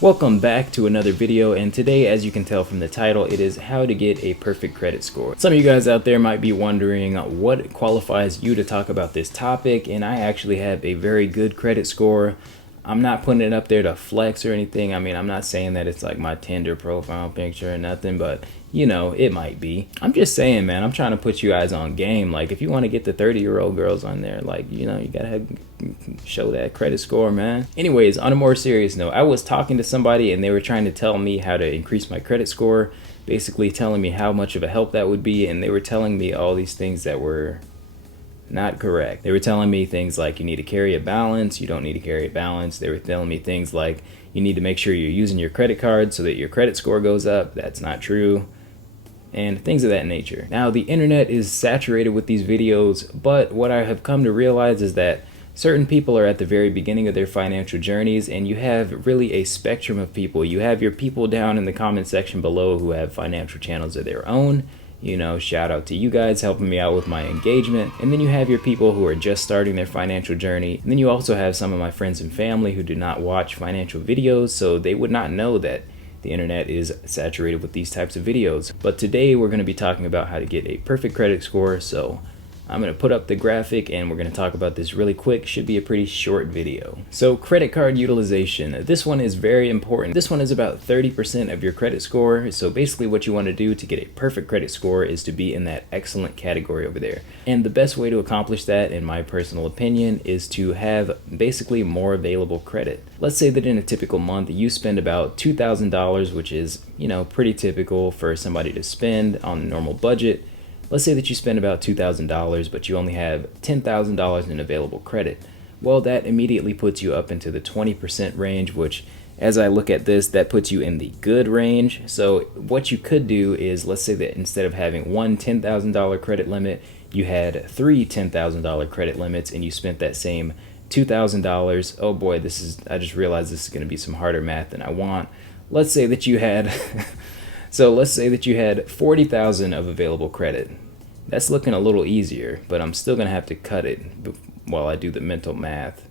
Welcome back to another video, and today, as you can tell from the title, it is how to get a perfect credit score. Some of you guys out there might be wondering what qualifies you to talk about this topic, and I actually have a very good credit score. I'm not putting it up there to flex or anything. I mean, I'm not saying that it's like my Tinder profile picture or nothing, but you know, it might be. I'm just saying, man, I'm trying to put you guys on game. Like, if you want to get the 30-year-old girls on there, like, you know, you gotta show that credit score, man. Anyways, on a more serious note, I was talking to somebody and they were trying to tell me how to increase my credit score, basically telling me how much of a help that would be, and they were telling me all these things that were not correct. They were telling me things like you need to carry a balance, you don't need to carry a balance. They were telling me things like you need to make sure you're using your credit card so that your credit score goes up. That's not true. And things of that nature. Now, the internet is saturated with these videos, but what I have come to realize is that certain people are at the very beginning of their financial journeys, and you have really a spectrum of people. You have your people down in the comment section below who have financial channels of their own. You know, shout out to you guys helping me out with my engagement. And then you have your people who are just starting their financial journey. And then you also have some of my friends and family who do not watch financial videos, so they would not know that the internet is saturated with these types of videos. But today we're going to be talking about how to get a perfect credit score. So I'm going to put up the graphic and we're going to talk about this really quick. Should be a pretty short video. So credit card utilization. This one is very important. This one is about 30% of your credit score. So basically what you want to do to get a perfect credit score is to be in that excellent category over there. And the best way to accomplish that, in my personal opinion, is to have basically more available credit. Let's say that in a typical month you spend about $2,000, which is, you know, pretty typical for somebody to spend on a normal budget. Let's say that you spend about $2,000, but you only have $10,000 in available credit. Well, that immediately puts you up into the 20% range, which, as I look at this, that puts you in the good range. So what you could do is, let's say that instead of having one $10,000 credit limit, you had three $10,000 credit limits, and you spent that same $2,000. Oh boy, I just realized this is going to be some harder math than I want. Let's say that you had So let's say that you had $40,000 of available credit. That's looking a little easier, but I'm still gonna have to cut it while I do the mental math.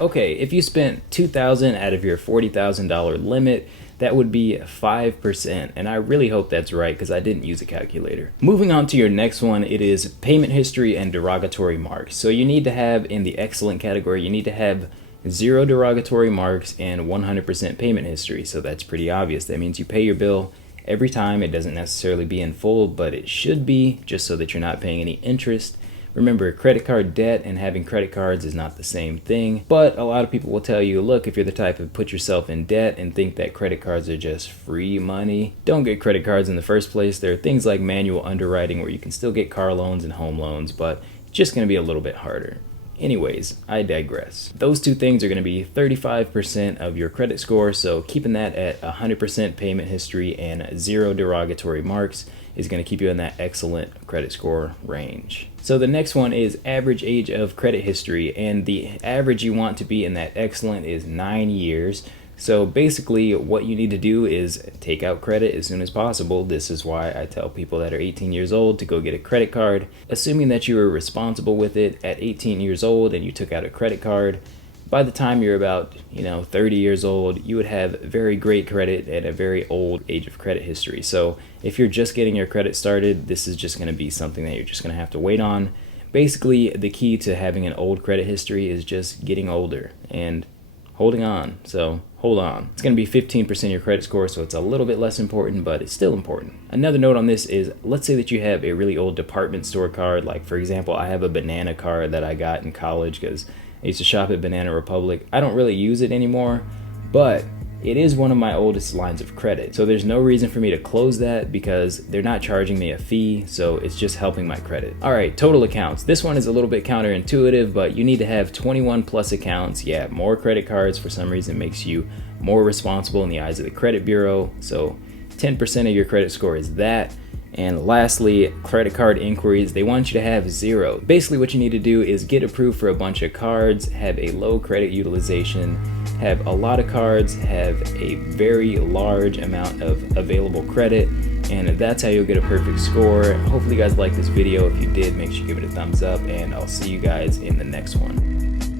Okay, if you spent $2,000 out of your $40,000 limit, that would be 5%, and I really hope that's right because I didn't use a calculator. Moving on to your next one, it is payment history and derogatory marks. So you need to have, in the excellent category, you need to have 0 derogatory marks and 100% payment history. So that's pretty obvious. That means you pay your bill every time. It doesn't necessarily be in full, but it should be, just so that you're not paying any interest. Remember, credit card debt and having credit cards is not the same thing, but a lot of people will tell you, look, if you're the type to put yourself in debt and think that credit cards are just free money, don't get credit cards in the first place. There are things like manual underwriting where you can still get car loans and home loans, but it's just going to be a little bit harder. Anyways, I digress. Those two things are going to be 35% of your credit score, so keeping that at 100% payment history and 0 derogatory marks is going to keep you in that excellent credit score range. So the next one is average age of credit history, and the average you want to be in that excellent is 9 years. So basically what you need to do is take out credit as soon as possible. This is why I tell people that are 18 years old to go get a credit card. Assuming that you were responsible with it at 18 years old and you took out a credit card, by the time you're about, 30 years old, you would have very great credit and a very old age of credit history. So if you're just getting your credit started, this is just going to be something that you're just going to have to wait on. Basically, the key to having an old credit history is just getting older and holding on. So hold on. It's going to be 15% of your credit score, so it's a little bit less important, but it's still important. Another note on this is, let's say that you have a really old department store card. Like, for example, I have a Banana card that I got in college because I used to shop at Banana Republic. I don't really use it anymore, but it is one of my oldest lines of credit. So there's no reason for me to close that because they're not charging me a fee, so it's just helping my credit. All right, total accounts. This one is a little bit counterintuitive, but you need to have 21 plus accounts. Yeah, more credit cards for some reason makes you more responsible in the eyes of the credit bureau. So 10% of your credit score is that. And lastly, credit card inquiries. They want you to have 0. Basically what you need to do is get approved for a bunch of cards, have a low credit utilization, have a lot of cards, have a very large amount of available credit, and that's how you'll get a perfect score. Hopefully you guys liked this video. If you did, make sure you give it a thumbs up, and I'll see you guys in the next one.